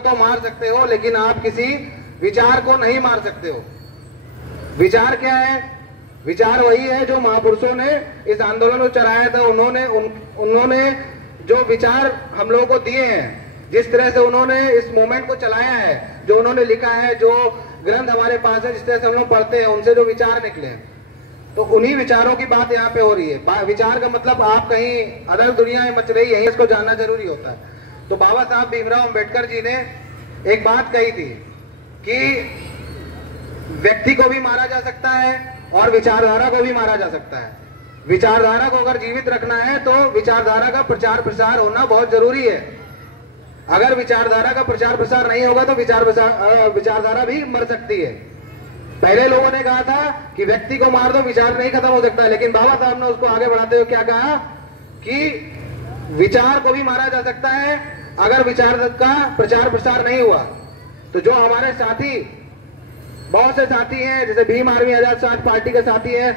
को तो मार सकते हो, लेकिन आप किसी विचार को नहीं मार सकते हो। विचार क्या है? विचार वही है जो महापुरुषों ने इस आंदोलन को चलाया था। उन्होंने जो विचार हम लोगों को दिए हैं, जिस तरह से उन्होंने इस मूवमेंट को चलाया है, जो उन्होंने लिखा है, जो ग्रंथ हमारे पास है, जिस तरह से हम लोग पढ़ते हैं, उनसे जो विचार निकले हैं, तो उन्हीं विचारों की बात यहाँ पे हो रही है। विचार का मतलब आप कहीं अलग दुनिया में मच रही है, इसको जानना जरूरी होता है। तो बाबा साहब भीमराव अंबेडकर जी ने एक बात कही थी कि व्यक्ति को भी मारा जा सकता है और विचारधारा को भी मारा जा सकता है। विचारधारा को अगर जीवित रखना है तो विचारधारा का प्रचार प्रसार होना बहुत जरूरी है। अगर विचारधारा का प्रचार प्रसार नहीं होगा तो विचारधारा भी मर सकती है। पहले लोगों ने कहा था कि व्यक्ति को मार दो, विचार नहीं खत्म हो सकता है, लेकिन बाबा साहब ने उसको आगे बढ़ाते हुए क्या कहा कि विचार को भी मारा जा सकता है अगर विचार का प्रचार प्रसार नहीं हुआ। तो जो हमारे साथी, बहुत से साथी हैं, जैसे भीम आर्मी आजाद समाज पार्टी के साथी हैं,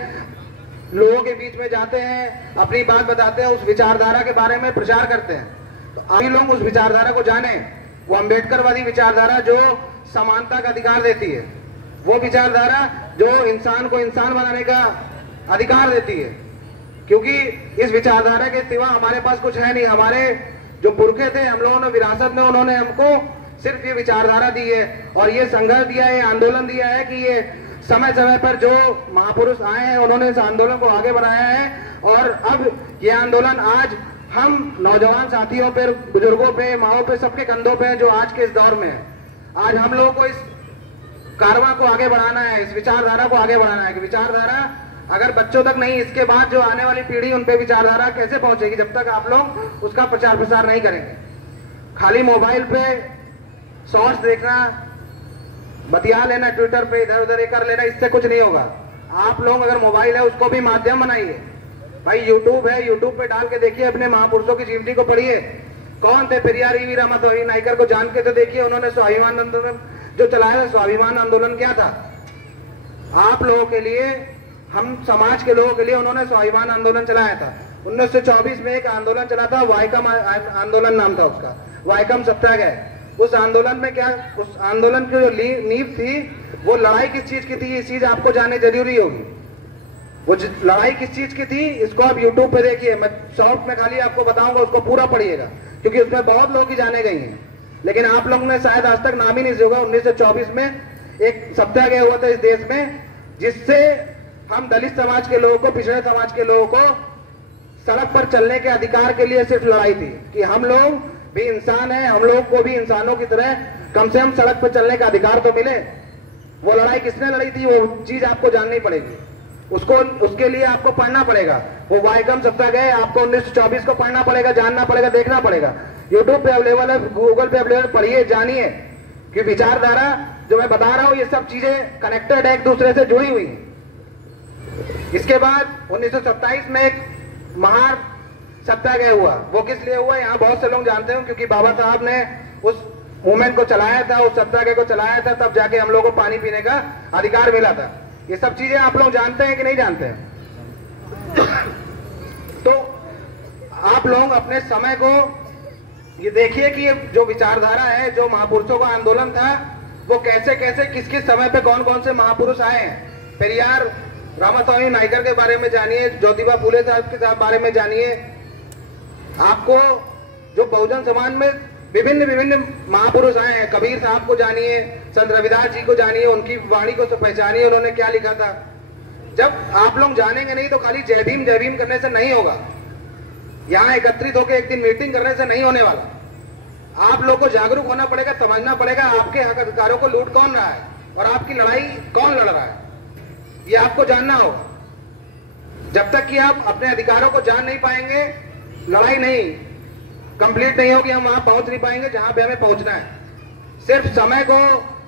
लोगों के बीच में जाते हैं, अपनी बात बताते हैं, उस विचारधारा के बारे में प्रचार करते हैं। तो अभी लोग उस विचारधारा को जाने, वो अंबेडकरवादी विचारधारा जो समानता का अधिकार देती है, वो विचारधारा जो इंसान को इंसान बनाने का अधिकार देती है। क्योंकि इस विचारधारा के सिवा हमारे पास कुछ है नहीं। हमारे जो पुरखे थे, हम लोगों ने विरासत में, उन्होंने हमको सिर्फ ये विचारधारा दी है और ये संघर्ष दिया है, आंदोलन दिया है कि ये समय समय पर जो महापुरुष आए हैं उन्होंने इस आंदोलन को आगे बढ़ाया है। और अब ये आंदोलन आज हम नौजवान साथियों पे, बुजुर्गों पे, माओ पे, सबके कंधों पे है, जो आज के इस दौर में है। आज हम लोगों को इस कारवां को आगे बढ़ाना है, इस विचारधारा को आगे बढ़ाना है कि विचारधारा अगर बच्चों तक नहीं, इसके बाद जो आने वाली पीढ़ी, उन पे विचारधारा कैसे पहुंचेगी जब तक आप लोग उसका प्रचार प्रसार नहीं करेंगे। खाली मोबाइल पे शॉर्ट्स देखना, बतिया लेना, ट्विटर पे इधर उधर कर लेना, इससे कुछ नहीं होगा। आप लोग अगर मोबाइल है उसको भी माध्यम बनाइए। भाई यूट्यूब है, यूट्यूब पे डाल के देखिए, अपने महापुरुषों की जीवनी को पढ़िए। कौन थे? पेरियार ईवी रामास्वामी नायकर को जान के तो देखिए, उन्होंने स्वाभिमान आंदोलन जो चलाया, स्वाभिमान आंदोलन क्या था आप लोगों के लिए, हम समाज के लोगों के लिए उन्होंने स्वाभिमान आंदोलन चलाया था। 1924 में एक आंदोलन चला था, वाइकम आंदोलन नाम था उसका, वाइकम सत्याग्रह। उस आंदोलन में क्या, उस आंदोलन की जो नींव थी वो लड़ाई किस चीज की थी, ये चीज आपको जाननी जरूरी होगी। वो लड़ाई किस चीज की थी, इसको आप यूट्यूब पे देखिए। मैं शॉर्ट में खाली आपको बताऊंगा, उसको पूरा पढ़िएगा, क्योंकि उसमें बहुत लोग ही जाने गई हैं, लेकिन आप लोगों ने शायद आज तक नाम ही नहीं होगा। 1924 में एक सत्याग्रह हुआ था इस देश में, जिससे हम दलित समाज के लोगों को, पिछड़े समाज के लोगों को सड़क पर चलने के अधिकार के लिए सिर्फ लड़ाई थी कि हम लोग भी इंसान हैं, हम लोग को भी इंसानों की तरह कम से कम सड़क पर चलने का अधिकार तो मिले। वो लड़ाई किसने लड़ी थी, वो चीज आपको जाननी पड़ेगी। उसके लिए आपको पढ़ना पड़ेगा। वो वाइकम सत्याग्रह आपको 1924 को पढ़ना पड़ेगा, जानना पड़ेगा, देखना पड़ेगा। यूट्यूब पे अवेलेबल है, गूगल पे अवेलेबल, पढ़िए, जानिए कि विचारधारा जो मैं बता रहा हूँ ये सब चीजें कनेक्टेड है, एक दूसरे से जुड़ी हुई है। इसके बाद 1927 में एक महार सत्याग्रह हुआ। वो किस लिए हुआ, यहाँ बहुत से लोग जानते हैं, क्योंकि बाबा साहब ने उस मूवमेंट को चलाया था, उस सत्याग्रह को चलाया था, तब जाके हम लोगों को पानी पीने का अधिकार मिला था। ये सब चीजें आप लोग जानते हैं कि नहीं जानते हैं? तो आप लोग अपने समय को ये देखिए कि ये जो विचारधारा है, जो महापुरुषों का आंदोलन था, वो कैसे कैसे किस किस समय पे कौन कौन से महापुरुष आए हैं। पेरियार रामास्वामी नायकर के बारे में जानिए, ज्योतिबा फुले साहब के बारे में जानिए। आपको जो बहुजन समाज में विभिन्न विभिन्न महापुरुष आए हैं, कबीर साहब को जानिए, संत रविदास जी को जानिए, उनकी वाणी को पहचानिए, उन्होंने क्या लिखा था। जब आप लोग जानेंगे नहीं तो खाली जय भीम करने से नहीं होगा। यहाँ एकत्रित होकर एक दिन मीटिंग करने से नहीं होने वाला। आप लोग को जागरूक होना पड़ेगा, समझना पड़ेगा आपके हक अधिकारों को लूट कौन रहा है और आपकी लड़ाई कौन लड़ रहा है, ये आपको जानना होगा। जब तक कि आप अपने अधिकारों को जान नहीं पाएंगे, लड़ाई नहीं कंप्लीट नहीं होगी, हम वहां पहुंच नहीं पाएंगे जहां पे हमें पहुंचना है। सिर्फ समय को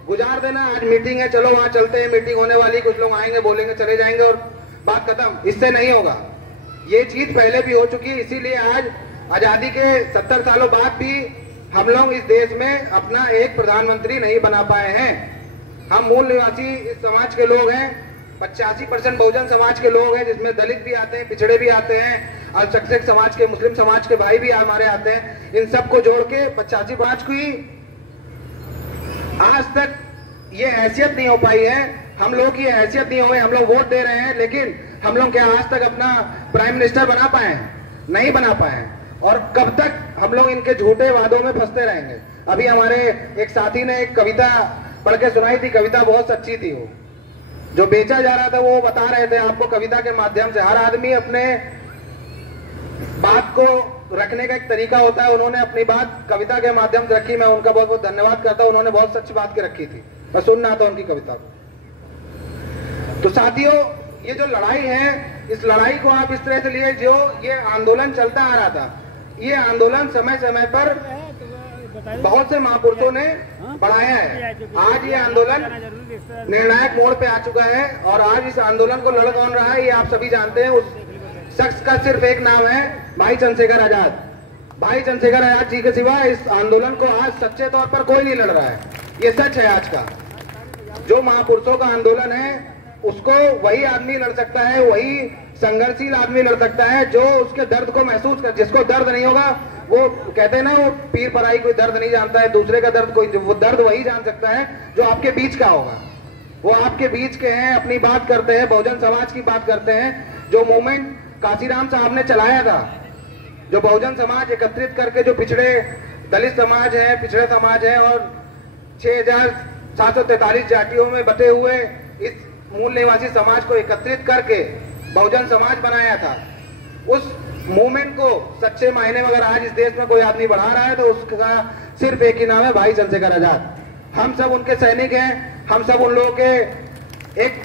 गुजार देना, आज मीटिंग है, चलो वहां चलते हैं, मीटिंग होने वाली, कुछ लोग आएंगे, बोलेंगे, चले जाएंगे और बात खत्म, इससे नहीं होगा। ये चीज पहले भी हो चुकी है, इसीलिए आज आजादी के 70 सालों बाद भी हम लोग इस देश में अपना एक प्रधानमंत्री नहीं बना पाए हैं। हम मूल निवासी इस समाज के लोग हैं, 85% बहुजन समाज के लोग हैं, जिसमें दलित भी आते हैं, पिछड़े भी आते हैं, अल्पसंख्यक समाज के, मुस्लिम समाज के भाई भी हमारे आते हैं। इन सबको जोड़ के 85 की आज तक ये हैसियत नहीं हो पाई है, हम लोग की हैसियत नहीं हुई। हम लोग वोट दे रहे हैं, लेकिन हम लोग क्या आज तक अपना प्राइम मिनिस्टर बना पाए हैं? नहीं बना पाए हैं। और कब तक हम लोग इनके झूठे वादों में फंसते रहेंगे? अभी हमारे एक साथी ने एक कविता पढ़ के सुनाई थी, कविता बहुत सच्ची थी। वो जो बेचा जा रहा था वो बता रहे थे आपको कविता के माध्यम से। हर आदमी अपने बात को रखने का एक तरीका होता है, उन्होंने अपनी बात कविता के माध्यम से रखी। मैं उनका बहुत बहुत धन्यवाद करता हूं, उन्होंने बहुत सच्ची बात की रखी थी। मैं सुनना था उनकी कविता को। तो साथियों, ये जो लड़ाई है, इस लड़ाई को आप इस तरह से लिए, जो ये आंदोलन चलता आ रहा था, ये आंदोलन समय समय पर बहुत से महापुरुषों ने बढ़ाया है। आज ये आंदोलन निर्णायक मोड़ पे आ चुका है और आज इस आंदोलन को लड़ कौन रहा है ये आप सभी जानते हैं। उस शख्स का सिर्फ एक नाम है, भाई चंद्रशेखर आजाद। भाई चंद्रशेखर आजाद जी के सिवा इस आंदोलन को आज सच्चे तौर पर कोई नहीं लड़ रहा है। ये सच है आज का। जो महापुरुषों का आंदोलन है उसको वही आदमी लड़ सकता है, वही संघर्षशील आदमी लड़ सकता है जो उसके दर्द को महसूस कर। जिसको दर्द नहीं होगा, वो कहते हैं ना, वो पीर पराई कोई दर्द नहीं जानता है, दूसरे का दर्द कोई, वो दर्द वही जान सकता है जो आपके बीच का होगा। वो आपके बीच के हैं, अपनी बात करते हैं, बहुजन समाज की बात करते हैं। जो मूवमेंट काशीराम साहब ने चलाया था, जो बहुजन समाज एकत्रित करके, जो पिछड़े दलित समाज है, पिछड़े समाज है और 6,743 जातियों में बटे हुए इस मूल निवासी समाज को एकत्रित करके बहुजन समाज बनाया था। उस मूवमेंट को सच्चे मायने में अगर आज इस देश में कोई आदमी बढ़ा रहा है तो उसका सिर्फ एक ही नाम है, भाई चंद्रशेखर आजाद। हम सब उनके सैनिक हैं, हम सब उन लोगों के एक